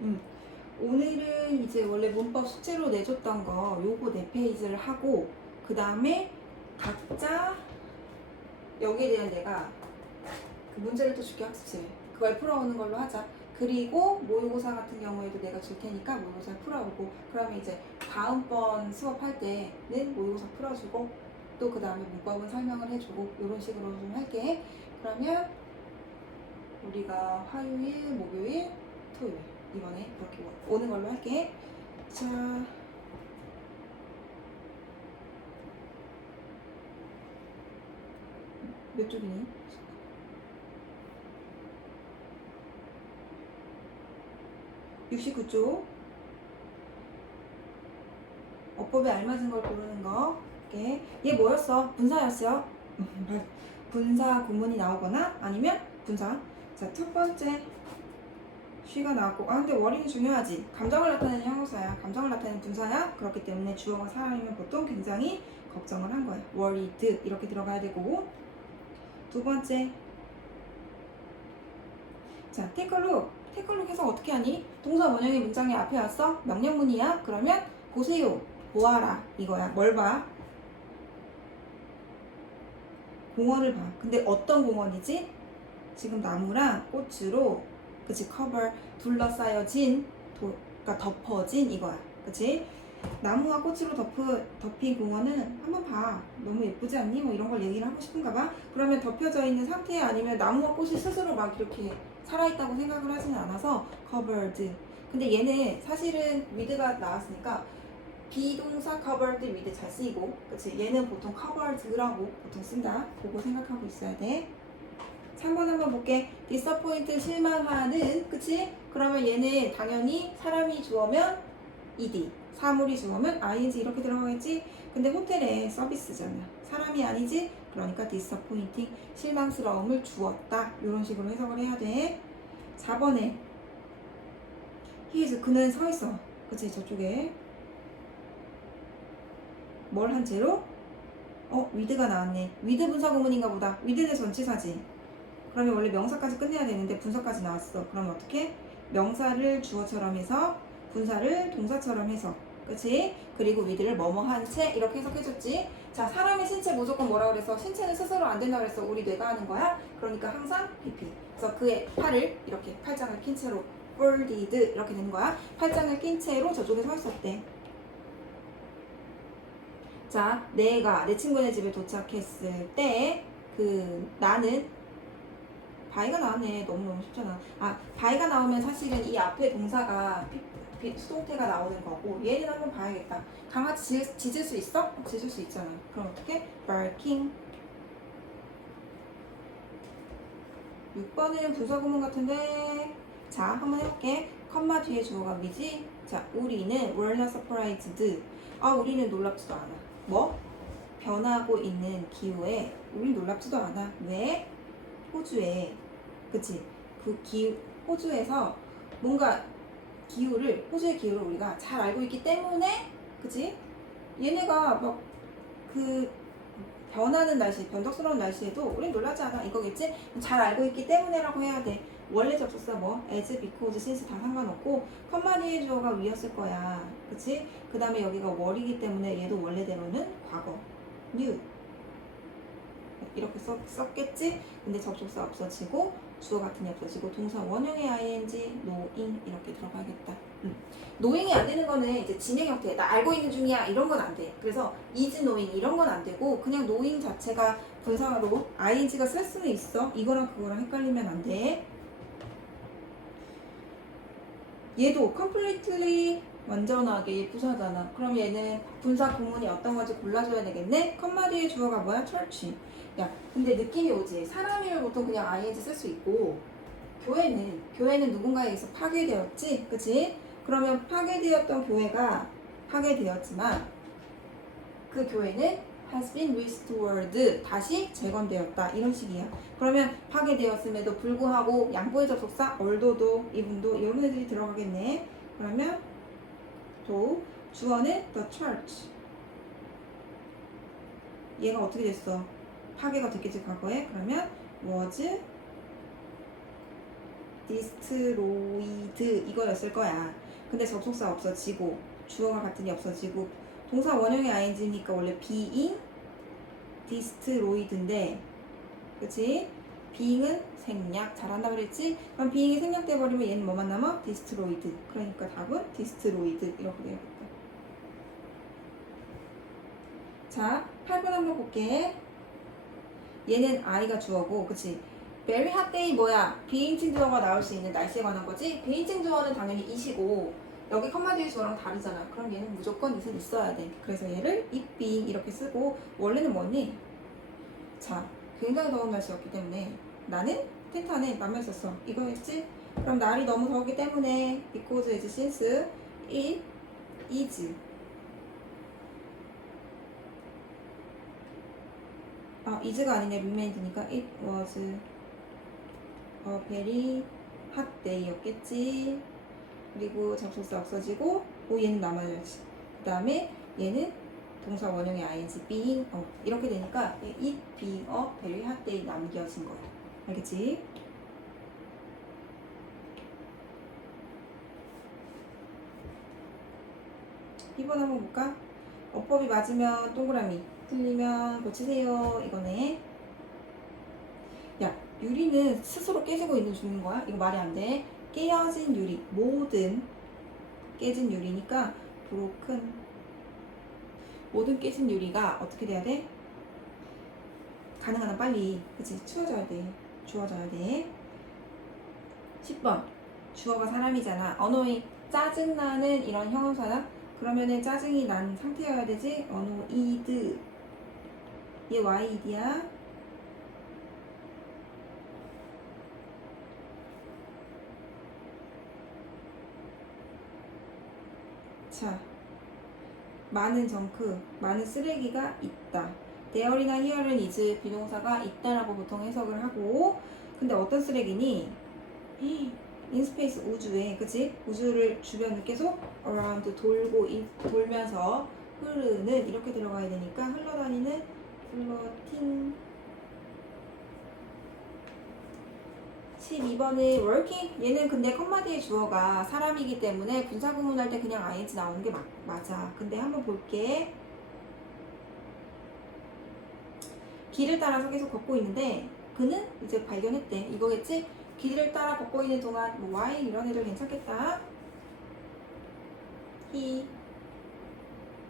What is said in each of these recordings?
음. 오늘은 이제 원래 문법 숙제로 내줬던 거 요거 네 페이지를 하고 그 다음에 각자 여기에 대한 내가 그 문제를 또 줄게 학습실. 그걸 풀어오는 걸로 하자. 그리고 모의고사 같은 경우에도 내가 줄 테니까 모의고사 풀어오고 그러면 이제 다음번 수업할 때는 모의고사 풀어주고 또 그 다음에 문법은 설명을 해주고 이런 식으로 좀 할게. 그러면 우리가 화요일, 목요일, 토요일 이번에 이렇게 오- 오는 걸로 할게. 자. 몇 쪽이니? (69쪽) 어법에 알맞은 걸 고르는 거 이렇게 얘 뭐였어 분사였어 분사 구문이 나오거나 아니면 분사 자 첫 번째 쉬가 나왔고 아 근데 월인이 중요하지. 감정을 나타내는 형용사야. 감정을 나타내는 분사야. 그렇기 때문에 주어가 사람이면 보통 굉장히 걱정을 한 거야. worried. 이렇게 들어가야 되고. 두 번째. 자 take a look. take a look 해서 어떻게 하니? 동사 원형의 문장이 앞에 왔어? 명령문이야? 그러면 보세요. 보아라. 이거야. 뭘 봐? 공원을 봐. 근데 어떤 공원이지? 지금 나무랑 꽃으로 그치? 커버 둘러싸여진 도, 그러니까 덮어진 이거야. 그치? 나무와 꽃으로 덮어, 덮인 공원은 한번 봐. 너무 예쁘지 않니? 뭐 이런 걸 얘기를 하고 싶은가 봐. 그러면 덮여져 있는 상태 아니면 나무와 꽃이 스스로 막 이렇게 살아있다고 생각을 하지는 않아서 covered. 근데 얘는 사실은 with가 나왔으니까 비동사 covered with 잘 쓰이고 그치? 얘는 보통 covered라고 보통 쓴다. 그거 생각하고 있어야 돼 3번 한번 볼게. disappoint 실망하는 그치? 그러면 얘는 당연히 사람이 주어면 ed 사물이 주어면 ing 이렇게 들어가겠지? 근데 호텔에 서비스잖아. 사람이 아니지? 그러니까 disappointing 실망스러움을 주었다. 이런 식으로 해석을 해야 돼. 4번에 he is 그는 서 있어. 그치? 저쪽에 뭘 한 채로? 어, with가 나왔네. with 분사 구문인가 보다. with는 전치사지. 그러면 원래 명사까지 끝내야 되는데 분사까지 나왔어. 그럼 어떻게? 명사를 주어처럼 해서 분사를 동사처럼 해서 그치? 그리고 위드를 뭐뭐 한 채 이렇게 해석해줬지. 자 사람의 신체 무조건 뭐라 그래서 신체는 스스로 안 된다 그래서 우리 뇌가 하는 거야. 그러니까 항상 PP. 그래서 그의 팔을 이렇게 팔짱을 낀 채로 folded 이렇게 되는 거야. 팔짱을 낀 채로 저쪽에 서 있었대. 자 내가 내 친구네 집에 도착했을 때 그 나는 바이가 나왔네. 너무너무 쉽잖아. 아, 바이가 나오면 사실은 이 앞에 동사가 수동태가 나오는 거고 얘는 한번 봐야겠다. 강아지 짖, 짖을 수 있어? 짖을 수 있잖아. 그럼 어떻게? barking 6번은 부사 구문 같은데 자, 한번 해볼게. 컴마 뒤에 주어가 미지? 자, 우리는 were not surprised. 아, 우리는 놀랍지도 않아. 뭐? 변하고 있는 기후에 우린 놀랍지도 않아. 왜? 호주에 그치? 그 기, 호주에서 뭔가 기후를 호주의 기후를 우리가 잘 알고 있기 때문에 그치? 얘네가 막 그 변하는 날씨 변덕스러운 날씨에도 우린 놀라지 않아. 이거겠지? 잘 알고 있기 때문에라고 해야 돼. 원래 접속사 뭐. as, because, since 다 상관없고 컴마 뒤에 주어가 위였을 거야. 그치? 그 다음에 여기가 월이기 때문에 얘도 원래대로는 과거. new. 이렇게 썼, 썼겠지? 근데 접속사 없어지고 주어 같은 게 없어지고 동사 원형의 ing, knowing 이렇게 들어가겠다. 음. knowing이 안 되는 거는 이제 진행 형태. 나 알고 있는 중이야 이런 건 안 돼. 그래서 is knowing 이런 건 안 되고 그냥 knowing 자체가 분사로 ing가 쓸 수는 있어. 이거랑 그거랑 헷갈리면 안 돼. 얘도 completely 완전하게 얘 부사잖아. 그럼 얘는 분사 구문이 어떤 건지 골라줘야 되겠네. 컴마 뒤에 주어가 뭐야? 야, 근데 느낌이 오지. 사람이면 보통 그냥 ing 쓸 수 있고 교회는 교회는 누군가에 의해서 파괴되었지, 그치? 그러면 파괴되었던 교회가 파괴되었지만 그 교회는 has been restored 다시 재건되었다 이런 식이야. 그러면 파괴되었음에도 불구하고 양보의 접속사 얼도도 이분도 이런 애들이 들어가겠네. 그러면 또 주어는 the church. 얘가 어떻게 됐어? 파괴가 됐겠지 과거에 그러면 was destroyed 드 이거였을 거야. 근데 접속사 없어지고 주어가 같으니 없어지고 동사 원형의 ing니까 원래 being destroyed인데 그치? being은 생략 잘한다 그랬지? 그럼 being이 생략돼 버리면 얘는 뭐만 남아? destroyed 그러니까 답은 destroyed 이렇게 되겠다 자 8번 한번 볼게 얘는 i가 주어고 그치? very hot day 뭐야? 비인칭 주어가 나올 수 있는 날씨에 관한 거지? 비인칭 주어는 당연히 이시고 여기 컴마 뒤에 주어랑 다르잖아. 그럼 얘는 무조건 it은 있어야 돼. 그래서 얘를 it being 이렇게 쓰고 원래는 뭐니? 자, 굉장히 더운 날씨였기 때문에 나는 텐트 안에 남아 있었어. 이거였지? 그럼 날이 너무 더웠기 때문에 because is since it is 아, is가 아니네 remained니까 it was a very hot day였겠지. 그리고 접속사 없어지고 오 얘는 남아야지. 그 다음에 얘는 동사 원형의 ing being 어, 이렇게 되니까 it being a very hot day 남겨진 거야. 알겠지? 이번 한번 볼까? 어법이 맞으면 동그라미, 틀리면 고치세요. 이거네. 야, 유리는 스스로 깨지고 있는 중인 거야? 이거 말이 안 돼. 깨어진 유리, 모든 깨진 유리니까 broken. 모든 깨진 유리가 어떻게 돼야 돼? 가능한 한 빨리, 그치? 치워져야 돼. 주워져야 돼. 10번. 주어가 사람이잖아. 언어의 짜증나는 이런 형용사다. 그러면은 짜증이 난 상태여야 되지? 언어 이드. 얘 y이드야. 자, 많은 정크, 많은 쓰레기가 있다. 대열이나 히얼은 이즈 비동사가 있다라고 보통 해석을 하고, 근데 어떤 쓰레기니? 인스페이스 우주에, 그치? 우주를 주변을 계속 around 돌고, 인- 돌면서 흐르는, 이렇게 들어가야 되니까 흘러다니는 플로팅. 12번은 working 얘는 근데 컴마 뒤에 주어가 사람이기 때문에 분사 구문할 때 그냥 ing 나오는 게 마- 맞아 근데 한번 볼게 길을 따라서 계속 걷고 있는데 그는 이제 발견했대 이거겠지? 길을 따라 걷고 있는 동안 뭐 Y 이런 애들 괜찮겠다 he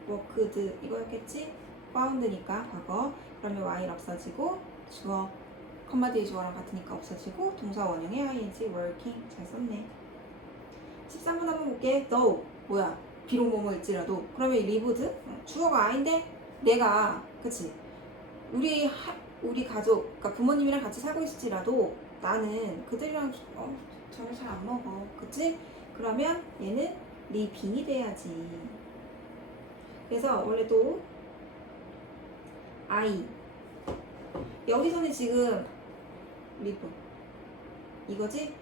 worked 이거였겠지? Found니까 과거. 그러면 Y는 없어지고 주어 컴마 뒤에 주어랑 같으니까 없어지고 동사 원형의 ing working. 잘 썼네. 13번 한번 볼게. though 뭐야? 비록 뭐뭐일지라도. 그러면 이 lived 어, 주어가 아인데 내가 그치? 우리 하, 우리 가족 그러니까 부모님이랑 같이 살고 있을지라도 나는 그들이랑 어, 저를 잘안 먹어. 그치? 그러면 얘는 living이 돼야지. 그래서 원래 또 I 여기서는 지금 리브 이거지?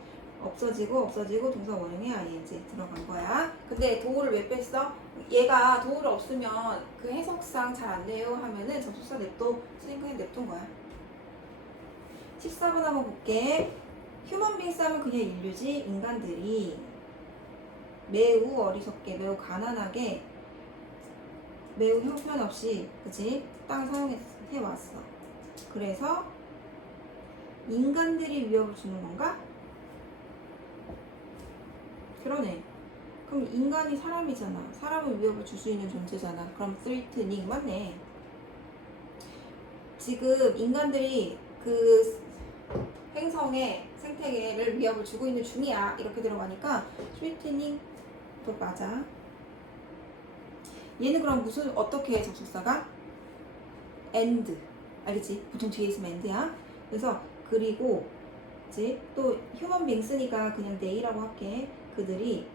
없어지고 없어지고 동사 원형의 ing 들어간 거야. 근데 도우를 왜 뺐어? 얘가 도우를 없으면 그 해석상 잘 안 돼요 하면은 접속사 냅둬 스링크에 냅둔 거야. 14번 한번 볼게. 휴먼 하면 그냥 인류지 인간들이 매우 어리석게 매우 가난하게 매우 형편없이 그치 땅을 사용해 왔어. 그래서 인간들이 위협을 주는 건가? 그러네. 그럼 인간이 사람이잖아. 사람은 위협을 줄 수 있는 존재잖아. 그럼 threatening 맞네. 지금 인간들이 그 행성의 생태계를 위협을 주고 있는 중이야. 이렇게 들어가니까 threatening 또 맞아. 얘는 그럼 무슨 어떻게 접속사가? And 알겠지? 보통 뒤에 있으면 and야. 그래서 그리고 이제 또 휴먼 빙스니까 그냥 네이라고 할게. 그들이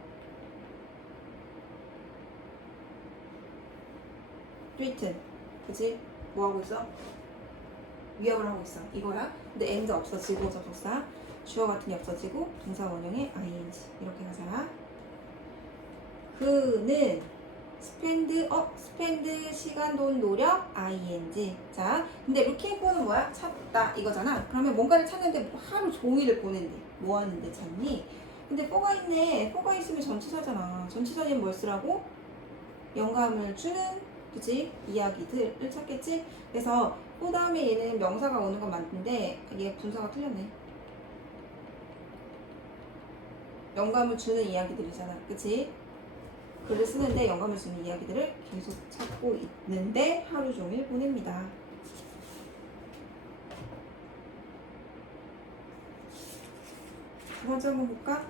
threaten 그치? 뭐 하고 있어? 위협을 하고 있어. 이거야. 근데 and 없어지고 접속사 주어 같은 게 없어지고 동사 원형의 ing 이렇게 가자. 그는 스펜드 어 스펜드 시간 돈 노력 ing 자 근데 looking for는 뭐야 찾다 이거잖아 그러면 뭔가를 찾는데 하루 종일을 보낸대 뭐 하는데 찾니 근데 포가 있네. 포가 있으면 전치사잖아. 전치사는 뭘 쓰라고? 영감을 주는 그치? 이야기들을 찾겠지? 그래서 포 다음에 얘는 명사가 오는 건 맞는데 얘 분사가 틀렸네. 영감을 주는 이야기들이잖아. 그치? 글을 쓰는데 영감을 주는 이야기들을 계속 찾고 있는데 하루 종일 보냅니다. 두 번째 한번 볼까?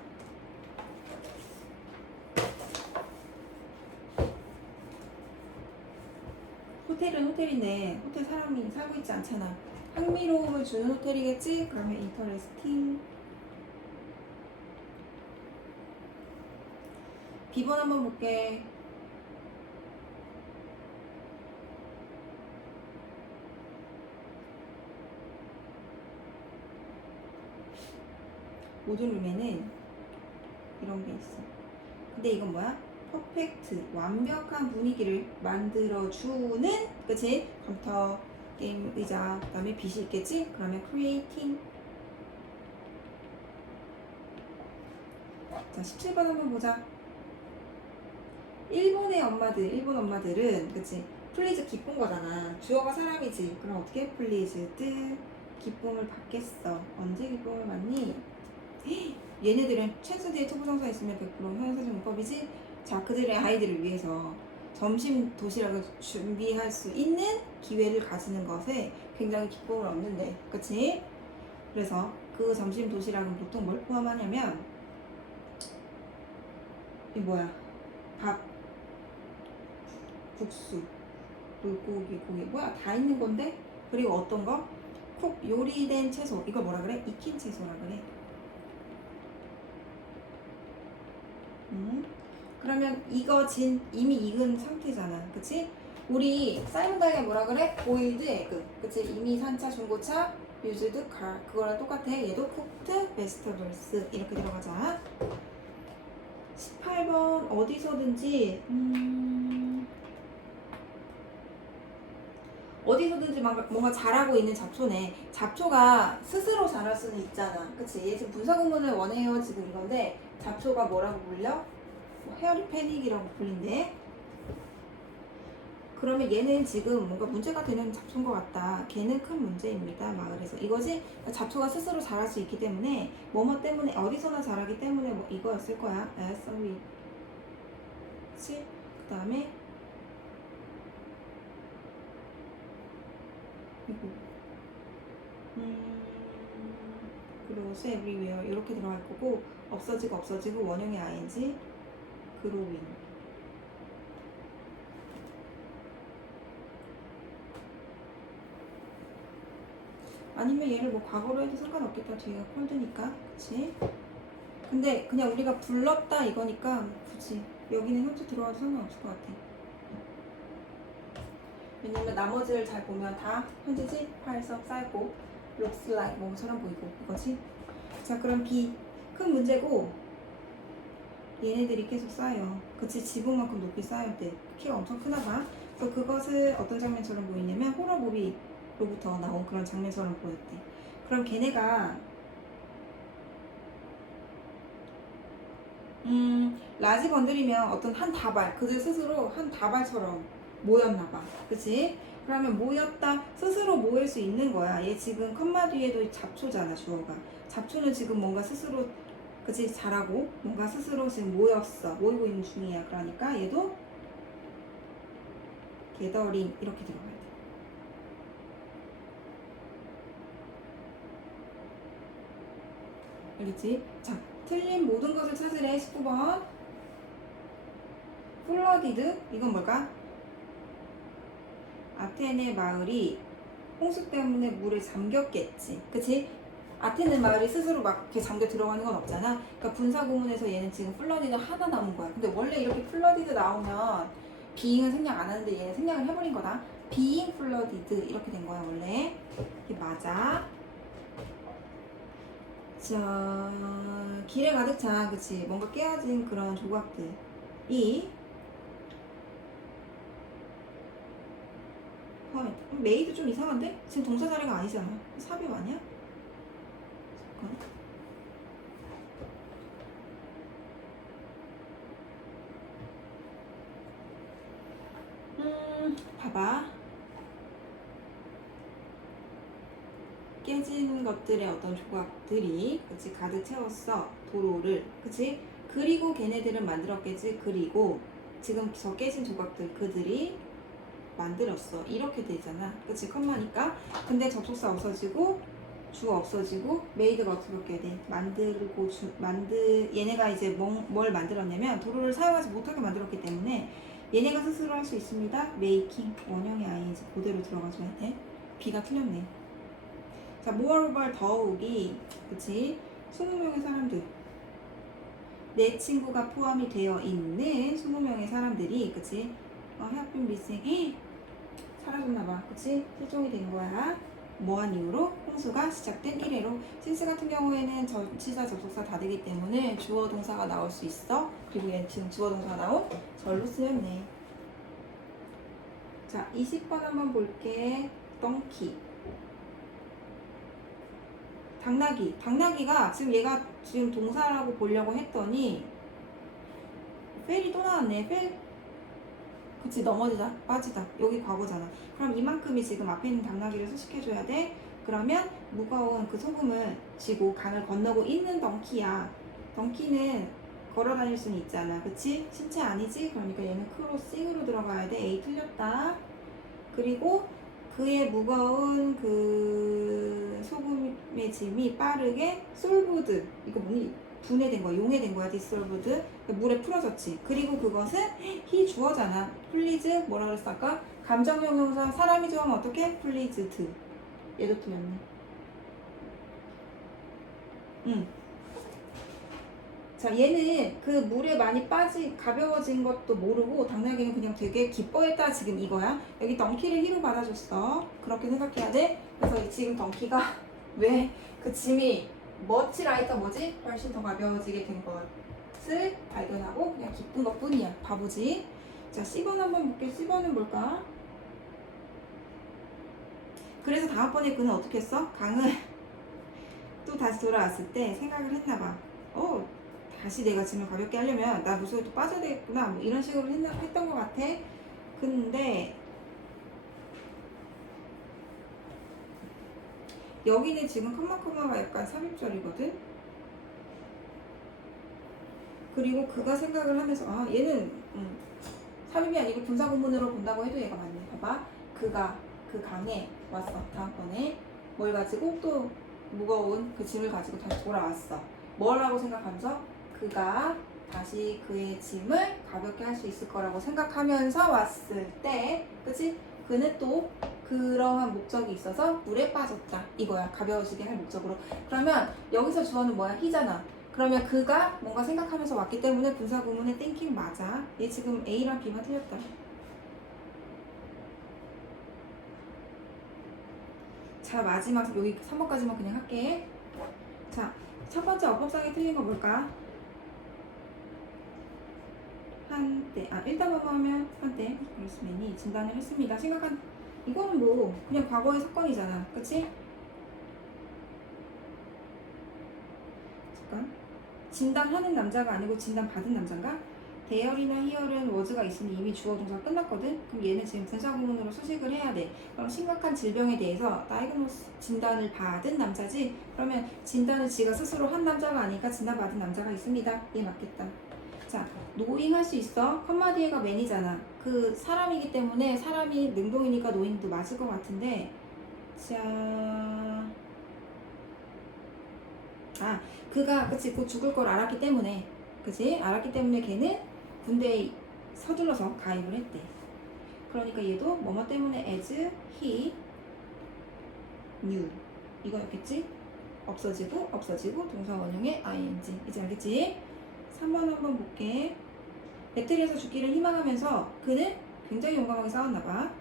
호텔은 호텔이네. 호텔 사람이 살고 있지 않잖아. 흥미로움을 주는 호텔이겠지? 그러면 인터레스팅. 2번 한번 볼게. 모듈룸에는 이런 게 있어. 근데 이건 뭐야? 퍼펙트, 완벽한 분위기를 만들어주는, 그치? 컴퓨터, 게임 의자, 그 다음에 빛이 있겠지? 그러면 크리에이팅. 자, 17번 한번 보자. 일본의 엄마들, 일본 엄마들은, 그치? 플리즈 기쁜 거잖아. 주어가 사람이지. 그럼 어떻게? 플리즈드 기쁨을 받겠어. 언제 기쁨을 받니? 얘네들은 최소 뒤에 투부정사 있으면 100% 형용사적 문법이지. 자, 그들의 아이들을 위해서 점심 도시락을 준비할 수 있는 기회를 가지는 것에 굉장히 기쁨을 얻는데, 그치? 그래서 그 점심 도시락은 보통 뭘 포함하냐면, 이 뭐야? 밥, 국수, 물고기, 고기, 뭐야? 다 있는 건데? 그리고 어떤 거? 콕 요리된 채소. 이걸 뭐라 그래? 익힌 채소라 그래. 음. 그러면 익어진 이미 익은 상태잖아. 그치? 우리 삶은 달걀 뭐라 그래? 보일드 에그. 그치? 이미 산차, 중고차, 유즈드, 갈. 그거랑 똑같아. 얘도 cooked vegetables. 이렇게 들어가자. 18번 어디서든지 음... 어디서든지 막 뭔가 잘하고 있는 잡초네. 잡초가 스스로 자랄 수는 있잖아. 그치? 얘 지금 분사구문을 원해요. 지금 이건데 잡초가 뭐라고 불려? 뭐 헤어리 패닉이라고 불린대. 그러면 얘는 지금 뭔가 문제가 되는 잡초인 것 같다. 걔는 큰 문제입니다. 마을에서 이거지 잡초가 스스로 자랄 수 있기 때문에 뭐뭐 때문에 어디서나 자라기 때문에 뭐 이거였을 거야. 그치? 그 다음에 이거 음 그리고 스 everywhere 이렇게 들어갈 거고 없어지고 없어지고 원형의 ing growing 아니면 얘를 뭐 과거로 해도 상관없겠다. 뒤가 콜드니까. 그치? 근데 그냥 우리가 불렀다 이거니까 굳이 여기는 현재 들어가도 상관없을 것 같아 왜냐면 나머지를 잘 보면 다 현재지 파에서 looks like 뭐처럼 보이고 이거지? 자 그럼 B. 큰 문제고 얘네들이 계속 쌓여. 그치 지붕만큼 높이 쌓여야 돼 키가 엄청 크나 봐. 그래서 그것을 어떤 장면처럼 보이냐면 호러무비로부터 나온 그런 장면처럼 보였대. 그럼 걔네가 음 라지 건드리면 어떤 한 다발 그들 스스로 한 다발처럼 모였나 봐. 그치? 그러면 모였다 스스로 모일 수 있는 거야. 얘 지금 컴마 뒤에도 잡초잖아 주어가. 잡초는 지금 뭔가 스스로 그치? 잘하고 뭔가 스스로 지금 모였어. 모이고 있는 중이야. 그러니까 얘도 게더링 이렇게 들어가야 돼. 알겠지? 자 틀린 모든 것을 찾으래. 19번. 플러디드 이건 뭘까? 아테네 마을이 홍수 때문에 물에 잠겼겠지. 그치? 아테네 마을이 스스로 막 이렇게 잠겨 들어가는 건 없잖아. 그러니까 분사 구문에서 얘는 지금 플러디드 하나 남은 거야. 근데 원래 이렇게 플러디드 나오면 비잉은 생략 안 하는데 얘는 생략을 해버린 거다. 비잉 플러디드 이렇게 된 거야 원래. 이게 맞아? 자 길에 가득 찬 그치? 뭔가 깨어진 그런 조각들 이 메이드 좀 이상한데? 지금 동사 자리가 아니잖아. 삽입 아니야? 잠깐. 음, 봐봐. 깨진 것들의 어떤 조각들이, 그치, 가득 채웠어. 도로를. 그치? 그리고 걔네들은 만들었겠지. 그리고 지금 저 깨진 조각들, 그들이 만들었어. 이렇게 되잖아. 그치? 컴마니까. 근데 접속사 없어지고 주 없어지고 메이드가 어떻게 돼. 만들고 주 만드 얘네가 이제 뭐, 뭘 만들었냐면 도로를 사용하지 못하게 만들었기 때문에 얘네가 스스로 할 수 있습니다. 메이킹 원형의 ing 그대로 들어가줘야 돼. B가 틀렸네. 자 모어로발 더욱이 그치? 20명의 사람들. 내 친구가 포함이 되어 있는 20명의 사람들이 그치? 어, have been missing 사라졌나봐. 그치? 실종이 된 거야. 뭐한 이유로? 홍수가 시작된 이래로. 신스 같은 경우에는 전치사 접속사 다 되기 때문에 주어 동사가 나올 수 있어. 그리고 얘 지금 주어 동사가 나온 절로 쓰였네. 자 20번 한번 볼게. 덩키. 당나귀. 당나귀가 지금 얘가 지금 동사라고 보려고 했더니 펠이 또 나왔네. 펠 그치 넘어지다 빠지다 여기 과거잖아. 그럼 이만큼이 지금 앞에 있는 당나귀를 수식해줘야 돼? 그러면 무거운 그 소금을 지고 강을 건너고 있는 덩키야. 덩키는 걸어 다닐 수는 있잖아. 그치? 신체 아니지? 그러니까 얘는 크로싱으로 들어가야 돼. A 틀렸다. 그리고 그의 무거운 그 소금의 짐이 빠르게 솔브드. 이거 뭐니 분해된 거야. 용해된 거야 디솔브드 물에 풀어졌지. 그리고 그것은 히 주어잖아. 플리즈 뭐라 그랬어 아까? 감정형 형사 사람이 좋아하면 어떻게 플리즈드. 얘도 틀렸네. 응 자 얘는 그 물에 많이 빠지 가벼워진 것도 모르고 당나귀는 그냥 되게 기뻐했다 지금 이거야. 여기 덩키를 히로 받아줬어. 그렇게 생각해야 돼? 그래서 지금 덩키가 왜? 그 짐이 머치 라이터 뭐지? 훨씬 더 가벼워지게 된 것 을 발견하고 그냥 기쁜 것 뿐이야. 바보지. 자 10번 한번 볼게. 10번은 뭘까? 그래서 다음번에 그는 어떻게 했어? 강을 또 다시 돌아왔을 때 생각을 했나봐. 어 다시 내가 짐을 가볍게 하려면 나 무속에 또 빠져야 되겠구나. 뭐 이런 식으로 했나, 했던 것 같아. 근데 여기는 지금 컴마 컴마가 약간 삽입절이거든 그리고 그가 생각을 하면서 아 얘는 음, 삽입이 아니고 분사 구문으로 본다고 해도 얘가 맞네. 봐봐. 그가 그 강에 왔어. 다음번에 뭘 가지고 또 무거운 그 짐을 가지고 다시 돌아왔어. 뭐라고 생각하면서? 그가 다시 그의 짐을 가볍게 할 수 있을 거라고 생각하면서 왔을 때 그치? 그는 또 그러한 목적이 있어서 물에 빠졌다. 이거야. 가벼워지게 할 목적으로. 그러면 여기서 주어는 뭐야? 희잖아 그러면 그가 뭔가 생각하면서 왔기 때문에 분사 구문의 thinking 맞아. 얘 지금 A랑 B만 틀렸다. 자 마지막 여기 3번까지만 그냥 할게. 자 첫 번째 어법상에 틀린 거 뭘까? 한때. 아 일단 하면 한때. 그렇스맨이 진단을 했습니다. 생각한 이거는 뭐 그냥 과거의 사건이잖아. 그치? 잠깐 진단하는 남자가 아니고 진단받은 남자인가? 대열이나 희열은 워즈가 있으니 이미 주어 동사가 끝났거든? 그럼 얘는 지금 분사구문으로 수식을 해야 돼. 그럼 심각한 질병에 대해서 다이그노스 진단을 받은 남자지? 그러면 진단을 지가 스스로 한 남자가 아니까 진단받은 남자가 있습니다. 얘 맞겠다. 자, 노잉 할 수 있어. 컴마 뒤에가 맨이잖아. 그 사람이기 때문에 사람이 능동이니까 노잉도 맞을 것 같은데. 자. 아, 그가, 그치, 곧 죽을 걸 알았기 때문에. 그치? 알았기 때문에 걔는 군대에 서둘러서 가입을 했대. 그러니까 얘도 뭐뭐 때문에 as, he, knew. 이거였겠지? 없어지고, 없어지고, 동사 원형의 ing. 이제 알겠지? 3번 한번 볼게. 배틀에서 죽기를 희망하면서 그는 굉장히 용감하게 싸웠나봐.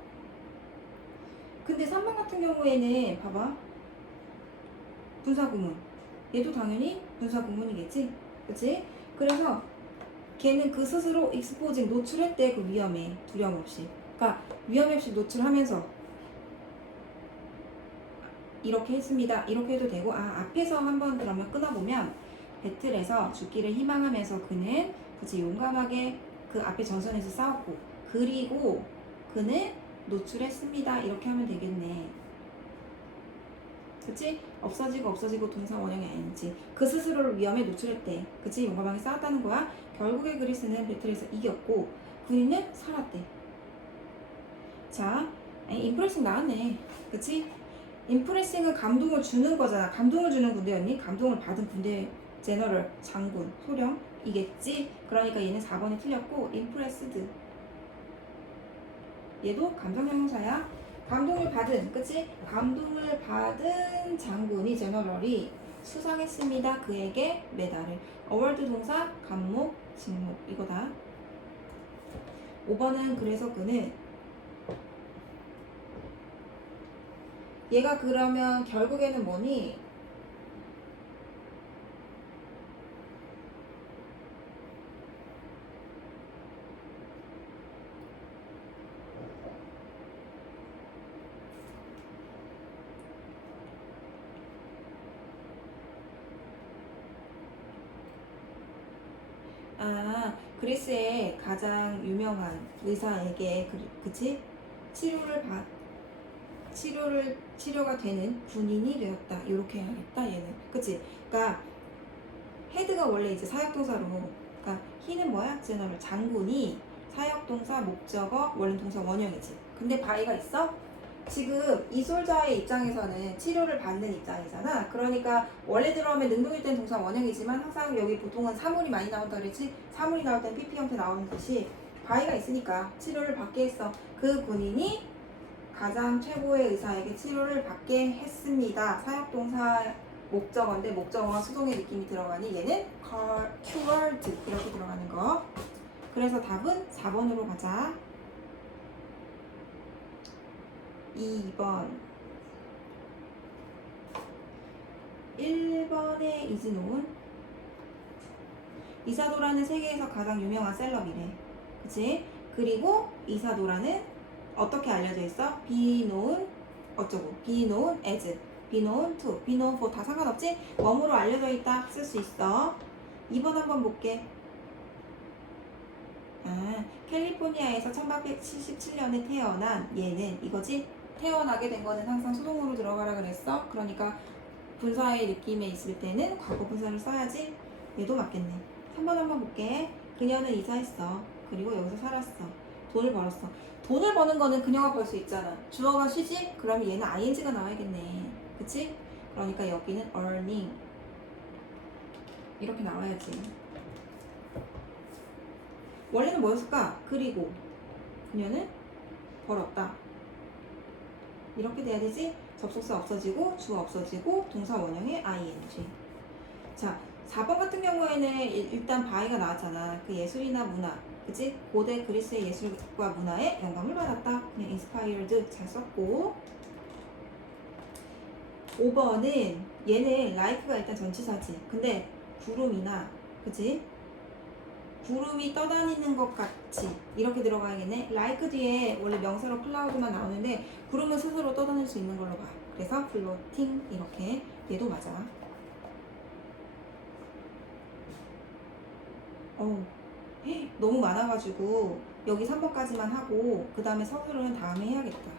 근데 3번 같은 경우에는 봐봐. 분사구문. 얘도 당연히 분사 구문이겠지? 그치? 그래서 걔는 그 스스로 익스포징 노출했대 그 위험에 두려움 없이. 그러니까 위험 없이 노출하면서 이렇게 했습니다. 이렇게 해도 되고 아 앞에서 한번 그러면 끊어보면 배틀에서 죽기를 희망하면서 그는 그치 용감하게 그 앞에 전선에서 싸웠고 그리고 그는 노출했습니다. 이렇게 하면 되겠네. 그치? 없어지고 없어지고 동사 원형이 아닌지 그 스스로를 위험에 노출했대. 그치? 용감하게 싸웠다는 거야. 결국에 그리스는 배틀에서 이겼고 군인은 살았대. 자, 인프레싱 나왔네. 그치? 인프레싱은 감동을 주는 거잖아. 감동을 주는 군대였니? 감동을 받은 군대 제너럴, 장군, 소령 이겠지? 그러니까 얘는 4번이 틀렸고 인프레스드 얘도 감정형용사야. 감동을 받은, 그치? 감동을 받은 장군이 제너럴이 수상했습니다. 그에게 메달을. 어월드 동사, 감목, 직목 이거다. 5번은 그래서 그는 얘가 그러면 결국에는 뭐니? 아, 그리스의 가장 유명한 의사에게 그, 그치? 치료를 받 치료를 치료가 되는 군인이 되었다. 이렇게 해야겠다. 얘는 그치? 그러니까 헤드가 원래 이제 사역동사로 그러니까 히는 뭐야? 제너럴 장군이 사역동사 목적어 원래 동사 원형이지. 근데 바이가 있어? 지금 이 솔자의 입장에서는 치료를 받는 입장이잖아. 그러니까 원래 들어오면 능동일 땐 동사 원형이지만 항상 여기 보통은 사물이 많이 나온다 그랬지. 사물이 나올 땐 PP 형태 나오는 듯이 바이가 있으니까 치료를 받게 했어. 그 군인이 가장 최고의 의사에게 치료를 받게 했습니다. 사역동사 목적어인데 목적어가 수동의 느낌이 들어가니 얘는 cured 이렇게 들어가는 거. 그래서 답은 4번으로 가자. 2번 1번의 이즈노은 이사도라는 세계에서 가장 유명한 셀럽이래. 그치? 그리고 이사도라는 어떻게 알려져 있어? known 어쩌고 be known as be known to be known for 다 상관없지? 웜으로 알려져 있다 쓸 수 있어 2번 한번 볼게 아 캘리포니아에서 1877년에 태어난 얘는 이거지? 태어나게 된 거는 항상 수동으로 들어가라 그랬어 그러니까 분사의 느낌에 있을 때는 과거 분사를 써야지 얘도 맞겠네 3번 한번 볼게 그녀는 이사했어 그리고 여기서 살았어 돈을 벌었어 돈을 버는 거는 그녀가 벌 수 있잖아. 주어가 쉬지? 그러면 얘는 ing가 나와야겠네. 그치? 그러니까 여기는 earning. 이렇게 나와야지. 원래는 뭐였을까? 그리고 그녀는 벌었다. 이렇게 돼야 되지? 접속사 없어지고 주어 없어지고 동사 원형의 ing. 자, 4번 같은 경우에는 일- 일단 바이가 나왔잖아. 그 예술이나 문화. 그치? 고대 그리스의 예술과 문화에 영감을 받았다. 그냥 inspired 잘 썼고 5번은 얘는 like가 일단 전치사지. 근데 구름이나 그치? 구름이 떠다니는 것 같이 이렇게 들어가야겠네. like 뒤에 원래 명사로 클라우드만 나오는데 구름은 스스로 떠다닐 수 있는 걸로 봐. 그래서 floating 이렇게 얘도 맞아. 어우 너무 많아가지고 여기 3번까지만 하고 그 다음에 서술은 다음에 해야겠다.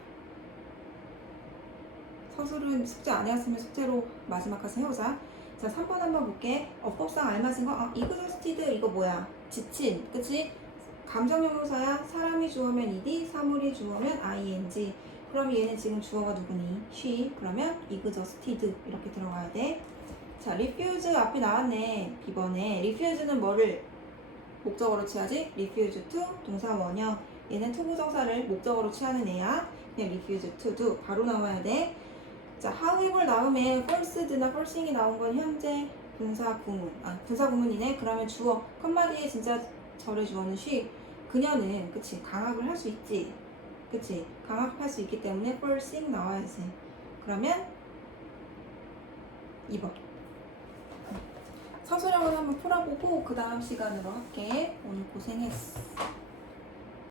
서술은 숙제 안 해왔으면 숙제로 마지막까지 해오자. 자, 3번 한번 볼게. 어법상 알맞은 거. 아, 이그저스티드 이거 뭐야? 지친. 그치? 감정형용사야. 사람이 주어면 ed, 사물이 주어면 ing. 그럼 얘는 지금 주어가 누구니? she. 그러면 exhausted 이렇게 들어가야 돼. 자, refuse 앞에 나왔네. B번에. refuse는 뭐를 목적어로 취하지? refuse to 동사 원형 얘는 to 부정사를 목적어로 취하는 애야 그냥 refuse to do 바로 나와야 돼 자, however 나오면 falsed나 falsing이 나온 건 현재 분사 구문 아 분사 구문이네. 그러면 주어 컴마 뒤에 진짜 절의 주어는 she 그녀는 그치 강압을 할 수 있지. 그치 강압할 수 있기 때문에 falsing 나와야지 그러면 2번. 서술형을 한번 풀어보고 그 다음 시간으로 할게. 오늘 고생했어.